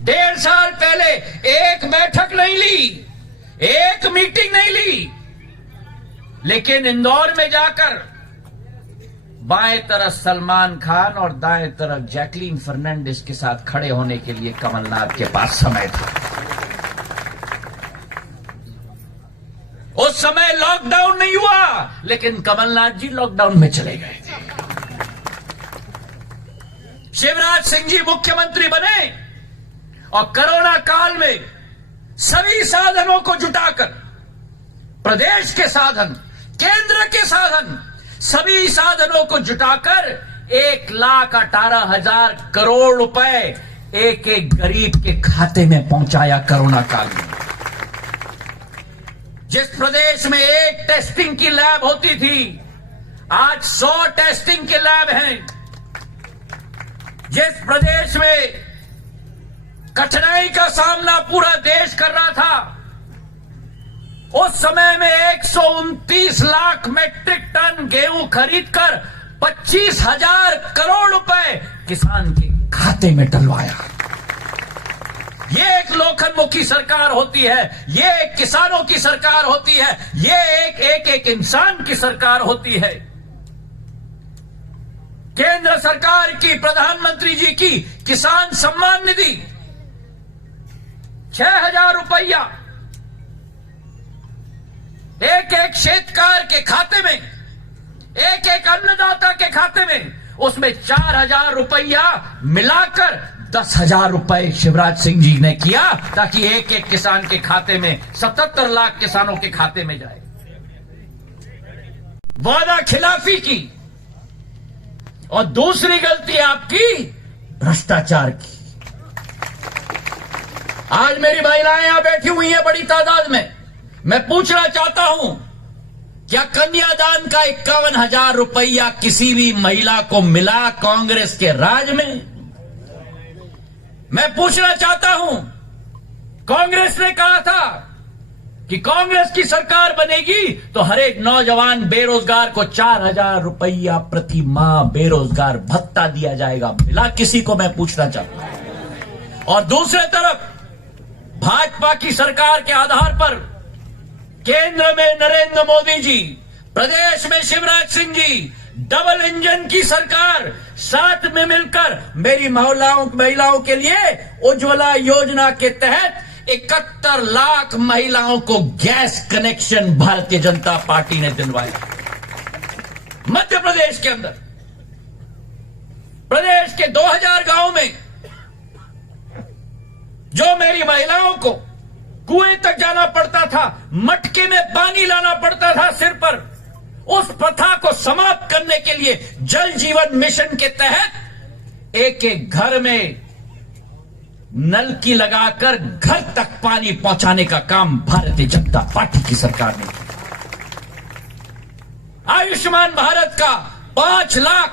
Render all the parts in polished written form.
1.5 साल पहले एक बैठक नहीं ली, एक मीटिंग नहीं ली, लेकिन इंदौर में जाकर बाएं तरफ सलमान खान और दाएं तरफ जैकलीन फर्नांडिस के साथ खड़े होने के लिए कमलनाथ के पास समय था। उस समय लॉकडाउन नहीं हुआ, लेकिन कमलनाथ जी लॉकडाउन में चले गए थे। शिवराज सिंह जी मुख्यमंत्री बने और कोरोना काल में सभी साधनों को जुटाकर, प्रदेश के साधन, केंद्र के साधन, सभी साधनों को जुटाकर 1,18,000 करोड़ रुपए एक एक गरीब के खाते में पहुंचाया कोरोना काल में। जिस प्रदेश में एक टेस्टिंग की लैब होती थी, आज 100 टेस्टिंग के लैब हैं। जिस प्रदेश में कठिनाई का सामना पूरा देश कर रहा था, उस समय में 129 लाख मैट्रिक टन गेहूं खरीदकर 25,000 करोड़ रुपए किसान के खाते में डलवाया। ये एक लोखंडमुखी सरकार होती है, ये एक किसानों की सरकार होती है, ये एक इंसान की सरकार होती है। केंद्र सरकार की, प्रधानमंत्री जी की किसान सम्मान निधि 6,000 रुपया एक एक शेतकार के खाते में, एक एक अन्नदाता के खाते में, उसमें 4,000 रुपया मिलाकर 10,000 रुपए शिवराज सिंह जी ने किया, ताकि एक एक किसान के खाते में 77 लाख किसानों के खाते में जाए। वादा खिलाफी की, और दूसरी गलती आपकी भ्रष्टाचार की। आज मेरी महिलाएं यहां बैठी हुई हैं बड़ी तादाद में। मैं पूछना चाहता हूं, क्या कन्यादान का 51,000 रुपया किसी भी महिला को मिला कांग्रेस के राज में? मैं पूछना चाहता हूं, कांग्रेस ने कहा था कि कांग्रेस की सरकार बनेगी तो हर एक नौजवान बेरोजगार को 4,000 रुपया प्रति माह बेरोजगार भत्ता दिया जाएगा। मिला किसी को? मैं पूछना चाहता हूं। और दूसरे तरफ भाजपा की सरकार के आधार पर केंद्र में नरेंद्र मोदी जी, प्रदेश में शिवराज सिंह जी, डबल इंजन की सरकार, साथ में मिलकर मेरी महिलाओं के लिए उज्ज्वला योजना के तहत 71 लाख महिलाओं को gas connection Bharatiya Janata party ने दिलवाया। मध्य प्रदेश के अंदर, प्रदेश के 2000 गांव में जो मेरी महिलाओं को कुएं तक जाना पड़ता था, मटके में पानी लाना पड़ता था सिर पर, उस प्रथा को समाप्त करने के लिए जल जीवन मिशन के तहत एक एक घर में नलकी लगाकर घर तक पानी पहुंचाने का काम भारतीय जनता पार्टी की सरकार ने किया। आयुष्मान भारत का 5 लाख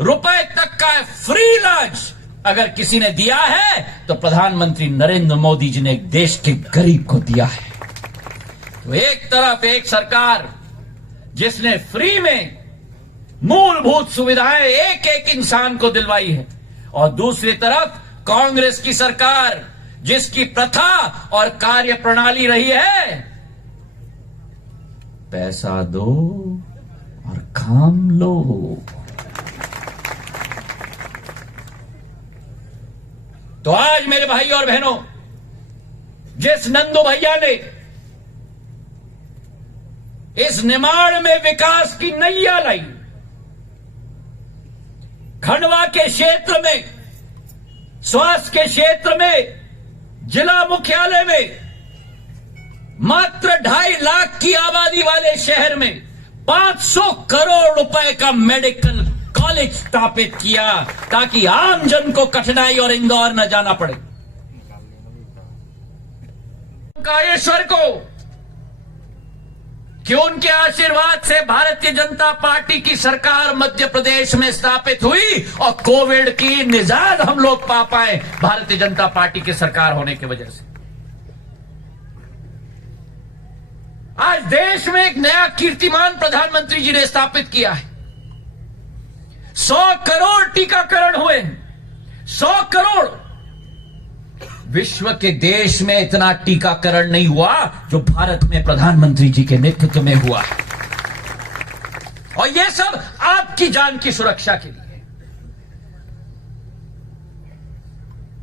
रुपए तक का फ्री इलाज अगर किसी ने दिया है तो प्रधानमंत्री नरेंद्र मोदी जी ने देश के गरीब को दिया है। तो एक तरफ एक सरकार जिसने फ्री में मूलभूत सुविधाएं एक एक इंसान को दिलवाई है, और दूसरी तरफ कांग्रेस की सरकार जिसकी प्रथा और कार्य प्रणाली रही है, पैसा दो और काम लो। तो आज मेरे भाई और बहनों, जिस नंदू भैया ने इस निमाड़ में विकास की नैया लाई, खंडवा के क्षेत्र में, स्वास्थ्य के क्षेत्र में, जिला मुख्यालय में, मात्र 2.5 लाख की आबादी वाले शहर में 500 करोड़ रुपए का मेडिकल कॉलेज स्थापित किया, ताकि आम जन को कठिनाई और इंदौर न जाना पड़े। कायेश्वर को कि उनके आशीर्वाद से भारतीय जनता पार्टी की सरकार मध्य प्रदेश में स्थापित हुई और कोविड की निजात हम लोग पा पाए भारतीय जनता पार्टी की सरकार होने की वजह से। आज देश में एक नया कीर्तिमान प्रधानमंत्री जी ने स्थापित किया है। 100 करोड़ टीकाकरण हुए हैं, 100 करोड़। विश्व के देश में इतना टीकाकरण नहीं हुआ जो भारत में प्रधानमंत्री जी के नेतृत्व में हुआ है। और यह सब आपकी जान की सुरक्षा के लिए।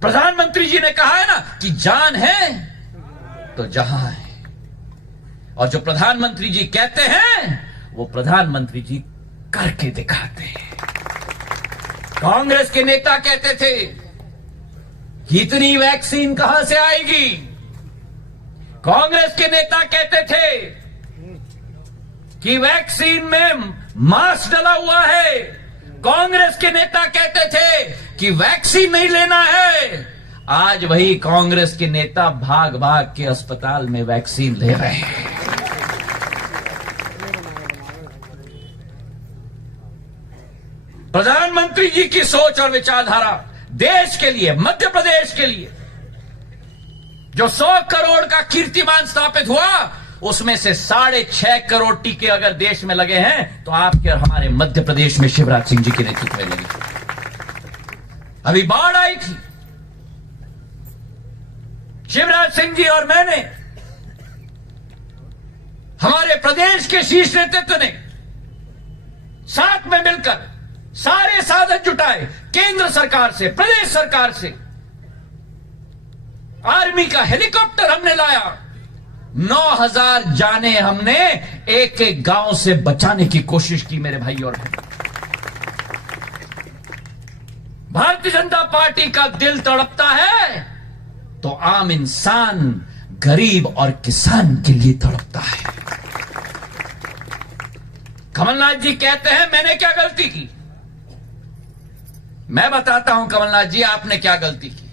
प्रधानमंत्री जी ने कहा है ना कि जान है तो जहां है, और जो प्रधानमंत्री जी कहते हैं वो प्रधानमंत्री जी करके दिखाते हैं। कांग्रेस के नेता कहते थे कि इतनी वैक्सीन कहां से आएगी। कांग्रेस के नेता कहते थे कि वैक्सीन में मास्क डला हुआ है। कांग्रेस के नेता कहते थे कि वैक्सीन नहीं लेना है। आज वही कांग्रेस के नेता भाग भाग के अस्पताल में वैक्सीन ले रहे हैं। प्रधानमंत्री जी की सोच और विचारधारा देश के लिए, मध्य प्रदेश के लिए जो 100 करोड़ का कीर्तिमान स्थापित हुआ, उसमें से 6.5 करोड़ टीके अगर देश में लगे हैं तो आपके और हमारे मध्य प्रदेश में शिवराज सिंह जी के नेतृत्व में लगे। अभी बाढ़ आई थी, शिवराज सिंह जी और मैंने, हमारे प्रदेश के शीर्ष नेतृत्व ने साथ में मिलकर सारे साधन जुटाए, केंद्र सरकार से, प्रदेश सरकार से, आर्मी का हेलीकॉप्टर हमने लाया, 9000 जाने हमने एक एक गांव से बचाने की कोशिश की। मेरे भाई और बहन, भारतीय जनता पार्टी का दिल तड़पता है तो आम इंसान, गरीब और किसान के लिए तड़पता है। कमलनाथ जी कहते हैं मैंने क्या गलती की। मैं बताता हूं कमलनाथ जी आपने क्या गलती की।